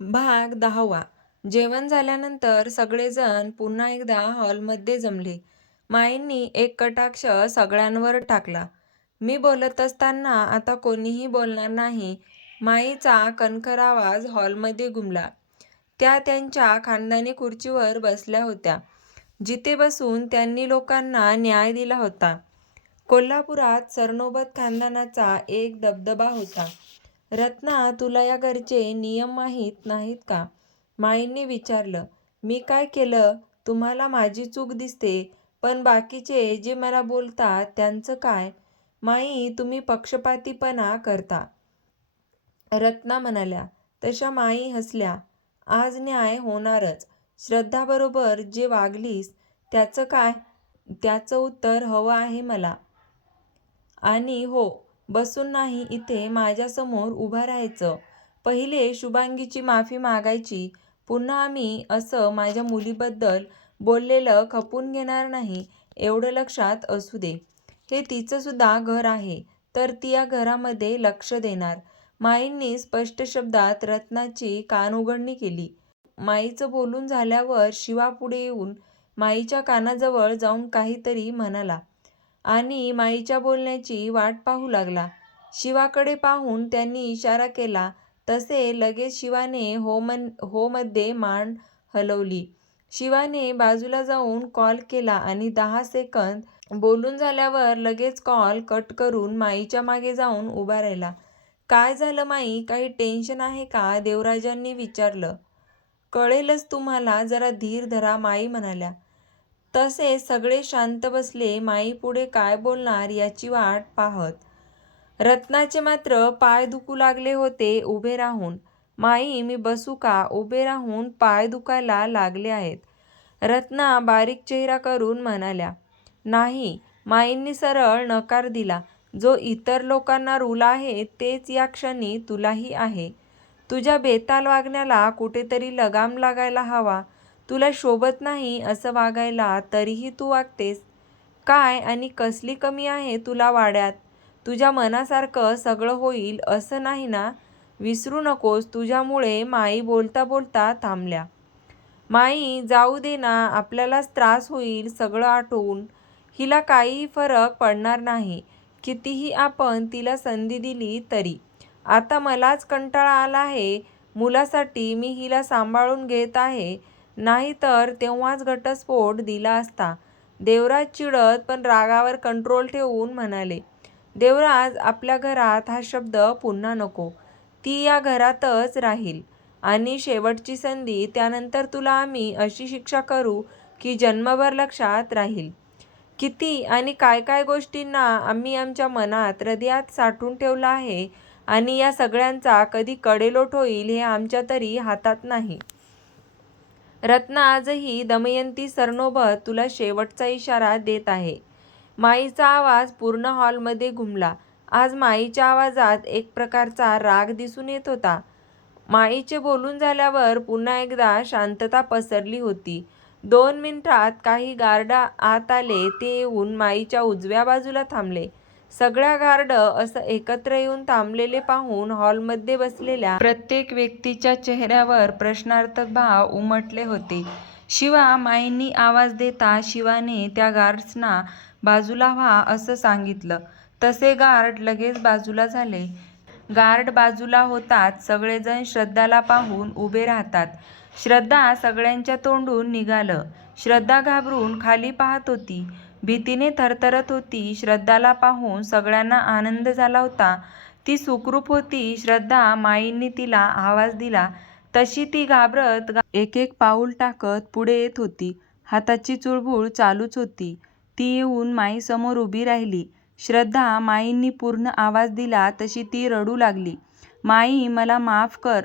भाग दहावा जेवण झाल्यानंतर सगळेजण पुन्हा एकदा हॉलमध्ये जमले. माईंनी एक कटाक्ष सगळ्यांवर टाकला. मी बोलत असताना आता कोणीही बोलणार नाही. माईचा कणखर आवाज हॉलमध्ये घुमला. त्या त्यांच्या खानदानी खुर्चीवर बसल्या होत्या, जिथे बसून त्यांनी लोकांना न्याय दिला होता. कोल्हापुरात सरनोबत खानदानाचा एक दबदबा होता. रत्ना तुला या घरचे नियम माहीत नाहीत का? माईंनी विचारलं. मी काय केलं? तुम्हाला माझी चूक दिसते, पण बाकीचे जे मला बोलतात त्यांचं काय? माई तुम्ही पक्षपातीपणा करता. रत्ना म्हणाल्या. तशा माई हसल्या. आज न्याय होणारच. श्रद्धाबरोबर जे वागलीस त्याचं काय? त्याचं उत्तर हवं आहे मला. आणि हो, बसून नाही इथे माझ्यासमोर उभं राहायचं. पहिले शुभांगीची माफी मागायची. पुन्हा आम्ही असं माझ्या मुलीबद्दल बोललेलं खपून घेणार नाही एवढं लक्षात असू दे. हे तिचंसुद्धा घर आहे, तर ती या घरामध्ये लक्ष देणार. माईंनी स्पष्ट शब्दात रत्नाची कानउघडणी केली. माईचं बोलून झाल्यावर शिवा पुढे येऊन माईच्या कानाजवळ जाऊन काहीतरी म्हणाला आणि माईच्या बोलण्याची वाट पाहू लागला. शिवाकडे पाहून त्यांनी इशारा केला तसे लगेच शिवाने होमन होमध्ये मान हलवली. शिवाने बाजूला जाऊन कॉल केला आणि दहा सेकंद बोलून झाल्यावर लगेच कॉल कट करून माईच्या मागे जाऊन उभा राहिला. काय झालं माई, काही टेन्शन आहे का? देवराजांनी विचारलं. कळेलच तुम्हाला, जरा धीर धरा माई म्हणाल्या. तसे सगळे शांत बसले माई पुढे काय बोलणार याची वाट पाहत. रत्नाचे मात्र पाय दुखू लागले होते उभे राहून. माई मी बसू का? उभे राहून पाय दुखायला लागले आहेत. रत्ना बारीक चेहरा करून म्हणाल्या. नाही. माईंनी सरळ नकार दिला. जो इतर लोकांना रूल आहे तेच या क्षणी तुलाही आहे. तुझ्या बेताल वागण्याला कुठेतरी लगाम लागायला हवा. तुला शोभत नाही असं वागायला, तरीही तू वागतेस. काय आणि कसली कमी आहे तुला वाड्यात? तुझ्या मनासारखं सगळं होईल असं नाही ना? विसरू नकोस तुझ्यामुळे माई बोलता बोलता थांबल्या. माई जाऊ दे ना, आपल्यालाच त्रास होईल सगळं आठवून हिला काहीही फरक पडणार नाही, कितीही आपण तिला संधी दिली तरी. आता मलाच कंटाळा आला आहे. मुलासाठी मी हिला सांभाळून घेत आहे, नाहीतर तेव्हाच घटस्फोट दिला असता. देवराज चिडत पण रागावर कंट्रोल ठेवून म्हणाले. देवराज आपल्या घरात हा शब्द पुन्हा नको. ती या घरातच राहील आणि शेवटची संधी. त्यानंतर तुला आम्ही अशी शिक्षा करू की जन्मभर लक्षात राहील. किती आणि काय काय गोष्टींना आम्ही आमच्या मनात, हृदयात साठवून ठेवलं आहे आणि या सगळ्यांचा कधी कडेलोट होईल हे आमच्या तरी हातात नाही. रत्ना आजही दमयंती सरनोबत तुला शेवटचा इशारा देत आहे. माईचा आवाज पूर्ण हॉलमध्ये घुमला. आज माईच्या आवाजात एक प्रकारचा राग दिसून येत होता. माईचे बोलून झाल्यावर पुन्हा एकदा शांतता पसरली होती. दोन मिनिटात काही गार्ड आत आले. ते येऊन माईच्या उजव्या बाजूला थांबले. सगळ्या गार्ड असं एकत्र येऊन थांबलेले पाहून हॉलमध्ये बसलेल्या प्रत्येक व्यक्तीच्या चेहऱ्यावर प्रश्नार्थक भाव उमटले होते. शिवा, माईंनी आवाज देता शिवाने त्या गार्ड्सना बाजूला व्हा असं सांगितलं. तसे गार्ड लगेच बाजूला झाले. गार्ड बाजूला होतात सगळेजण श्रद्धाला पाहून उभे राहतात. श्रद्धा सगळ्यांच्या तोंडून निघालं. श्रद्धा घाबरून खाली पाहत होती. भीतीने थरथरत होती. श्रद्धाला पाहून सगळ्यांना आनंद झाला होता. ती सुखरूप होती. श्रद्धा, माईंनी तिला आवाज दिला तशी ती घाबरत एक एक पाऊल टाकत पुढे येत होती. हाताची चुळबुळ चालूच होती. ती येऊन माईसमोर उभी राहिली. श्रद्धा, माईंनी पूर्ण आवाज दिला तशी ती रडू लागली. माई मला माफ कर.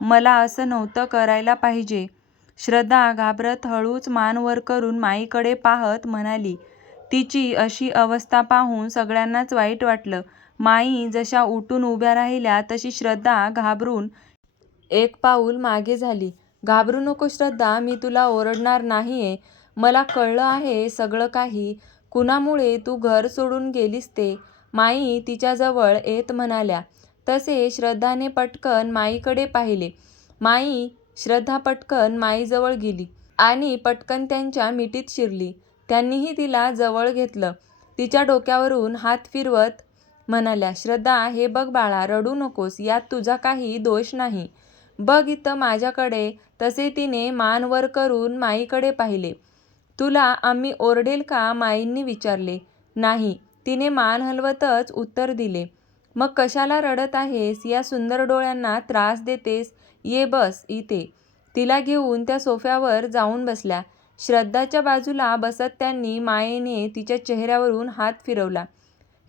मला असं नव्हतं करायला पाहिजे. श्रद्धा घाबरत हळूच मान वर करून माईकडे पाहत म्हणाली. तिची अशी अवस्था पाहून सगळ्यांनाच वाईट वाटलं. माई जशा उठून उभ्या राहिल्या तशी श्रद्धा घाबरून एक पाऊल मागे झाली. घाबरू नको श्रद्धा, मी तुला ओरडणार नाहीये. मला कळलं आहे सगळं काही. कुणामुळे तू घर सोडून गेलीस ते. माई तिच्याजवळ येत म्हणाल्या. तसे श्रद्धाने पटकन माईकडे पाहिले माई श्रद्धा पटकन माईजवळ गेली आणि पटकन त्यांच्या मिठीत शिरली त्यांनीही तिला जवळ घेतलं. तिच्या डोक्यावरून हात फिरवत म्हणाल्या श्रद्धा हे बघ बाळा रडू नकोस यात तुझा काही दोष नाही. बघ इथं माझ्याकडे. तसे तिने मान वर करून माईकडे पाहिले. तुला आम्ही ओरडेल का? माईंनी विचारले. नाही. तिने मान हलवतच उत्तर दिले. मग कशाला रडत आहेस? या सुंदर डोळ्यांना त्रास देतेस? ये बस इथे. तिला घेऊन त्या सोफ्यावर जाऊन बसल्या. श्रद्धाच्या बाजूला बसत त्यांनी मायेने तिच्या चेहऱ्यावरून हात फिरवला.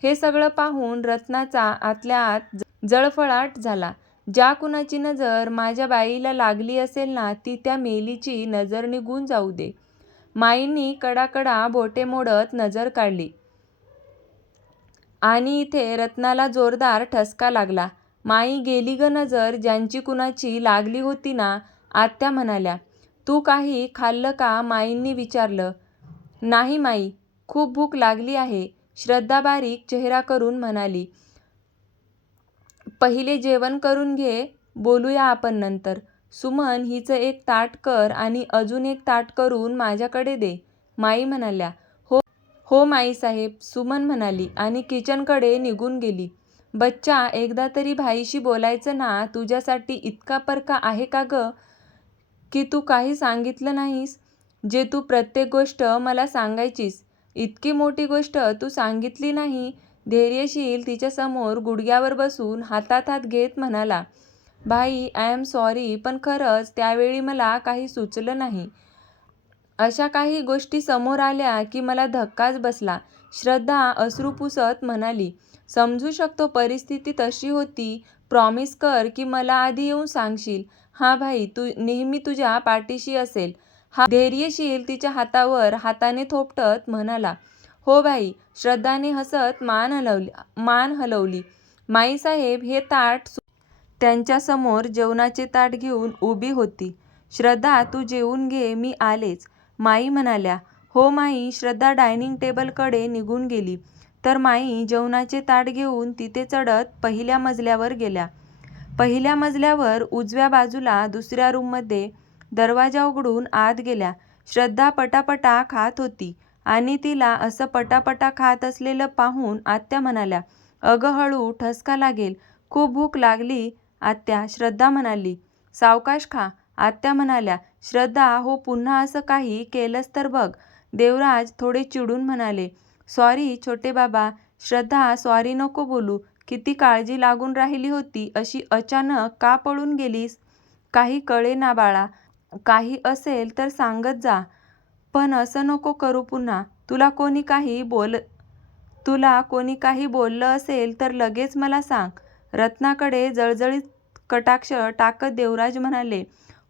हे सगळं पाहून रत्नाचा आतल्या आत जळफळाट झाला. ज्या कुणाची नजर माझ्या बाईला लागली असेल ना ती त्या मेलीची नजर निघून जाऊ दे. माईंनी कडाकडा बोटे मोडत नजर काढली. आणि इथे रत्नाला जोरदार ठसका लागला. माई गेली ग नजर ज्यांची कुणाची लागली होती ना आत्या म्हणाल्या तू काही खाल्लं का माईंनी विचारलं? नाही माई खूप भूक लागली आहे. श्रद्धा बारीक चेहरा करून म्हणाली पहिले जेवण करून घे बोलूया आपण नंतर. सुमन हिचं एक ताट कर आणि अजून एक ताट करून माझ्याकडे दे. माई म्हणाल्या हो हो माईसाहेब सुमन म्हणाली आणि किचनकडे निघून गेली. बच्चा एकदा तरी भाईशी बोलायचं ना तुझ्यासाठी इतका परका आहे का ग? की तू काही सांगितलं नाहीस जे तू प्रत्येक गोष्ट मला सांगायचीस. इतकी मोठी गोष्ट तू सांगितली नाही धैर्यशील तिच्यासमोर गुडघ्यावर बसून हातात हात घेत म्हणाला भाई आय एम सॉरी पण खरंच त्यावेळी मला काही सुचलं नाही. अशा काही गोष्टी समोर आल्या की मला धक्काच बसला. श्रद्धा अश्रू पुसत म्हणाली समजू शकतो परिस्थिती तशी होती. प्रॉमिस कर की मला आधी येऊन सांगशील. हा भाई तू नेहमी तुझ्या पाठीशी असेल. हा धैर्यशील तिच्या हातावर हाताने थोपटत म्हणाला हो भाई श्रद्धाने हसत मान हलवली मान हलवली. माईसाहेब हे ताट त्यांच्यासमोर जेवणाचे ताट घेऊन उभी होती. श्रद्धा तू जेवून घे मी आलेच. माई म्हणाल्या हो माई श्रद्धा डायनिंग टेबलकडे निघून गेली. तर माई जेवणाचे ताट घेऊन तिथे चढत पहिल्या मजल्यावर गेल्या. पहिल्या मजल्यावर उजव्या बाजूला दुसऱ्या रूममध्ये दरवाजा उघडून आत गेल्या. श्रद्धा पटापटा खात होती आणि तिला असं पटापटा खात असलेलं पाहून आत्या म्हणाल्या अगं हळू ठसका लागेल. खूप भूक लागली. आत्या श्रद्धा म्हणाली सावकाश खा. आत्या म्हणाल्या श्रद्धा हो पुन्हा असं काही केलंस तर बघ. देवराज थोडे चिडून म्हणाले सॉरी छोटे बाबा. श्रद्धा सॉरी नको बोलू. किती काळजी लागून राहिली होती अशी अचानक का पळून गेलीस? काही कळे ना बाळा. काही असेल तर सांगत जा. पण असं नको करू पुन्हा. तुला कोणी काही बोल तुला कोणी काही बोललं असेल तर लगेच मला सांग. रत्नाकडे जळजळीत कटाक्ष टाकत देवराज म्हणाले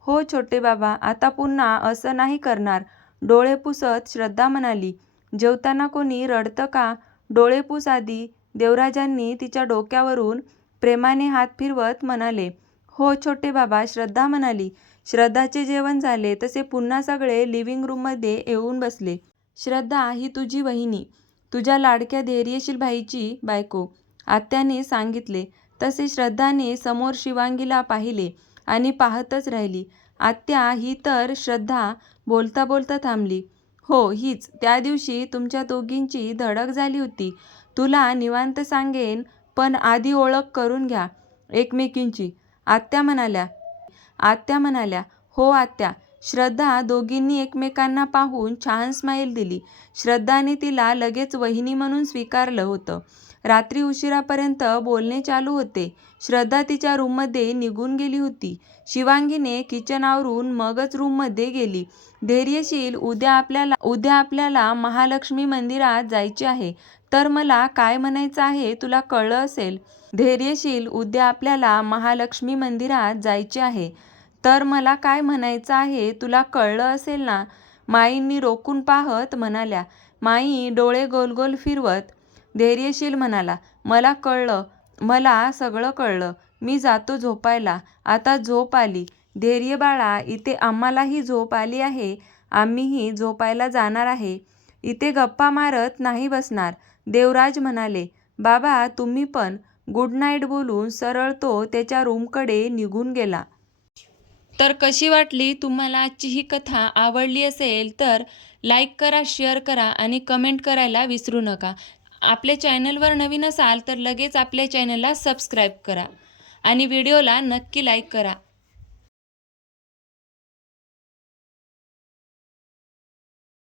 हो छोटे बाबा आता पुन्हा असं नाही करणार. डोळे पुसत श्रद्धा म्हणाली जेवताना कोणी रडतं का? डोळे पुस आधी. देवराजांनी तिच्या डोक्यावरून प्रेमाने हात फिरवत म्हणाले हो छोटे बाबा श्रद्धा म्हणाली. श्रद्धाचे जेवण झाले तसे पुन्हा सगळे लिव्हिंग रूममध्ये येऊन बसले. श्रद्धा ही तुझी वहिनी. तुझ्या लाडक्या धैर्यशील भाईची बायको. आत्याने सांगितले. तसे श्रद्धाने समोर शिवांगीला पाहिले आणि पाहतच राहिली. आत्या ही तर श्रद्धा बोलता बोलता थांबली. हो हीच. त्या दिवशी तुमच्या दोघींची धडक झाली होती. तुला निवांत सांगेन पण आधी ओळख करून घ्या एकमेकींची. आत्या म्हणाल्या आत्या म्हणाल्या हो आत्या. श्रद्धा दोघींनी एकमेकांना पाहून छान स्माईल दिली. श्रद्धाने तिला लगेच वहिनी म्हणून स्वीकारलं होतं. रात्री उशिरापर्यंत बोलणे चालू होते. श्रद्धा तिच्या रूममध्ये निघून गेली होती. शिवांगीने किचन आवरून मगच रूममध्ये गेली. धैर्यशील उद्या आपल्याला उद्या आपल्याला महालक्ष्मी मंदिरात जायचे आहे. तर मला काय म्हणायचं आहे तुला कळलं असेल? धैर्यशील उद्या आपल्याला महालक्ष्मी मंदिरात जायचे आहे. तर मला काय म्हणायचं आहे तुला कळलं असेल ना? माईंनी रोखून पाहत म्हणाल्या. माई डोळे गोलगोल फिरवत धैर्यशील म्हणाला मला कळलं मला सगळं कळलं. मी जातो झोपायला. आता झोप आली. धैर्य बाळा इथे आम्हालाही झोप आली आहे. आम्हीही झोपायला जाणार आहे. इथे गप्पा मारत नाही बसणार. देवराज म्हणाले बाबा तुम्ही पण. गुड नाईट बोलून सरळ तो त्याच्या रूमकडे निघून गेला. तर कशी वाटली? तुम्हाला आजची ही कथा आवडली असेल तर लाईक करा शेअर करा आणि कमेंट करायला विसरू नका. आपल्या चॅनलवर नवीन असाल तर लगेच आपल्या चॅनलला सबस्क्राईब करा आणि व्हिडिओला नक्की लाईक करा.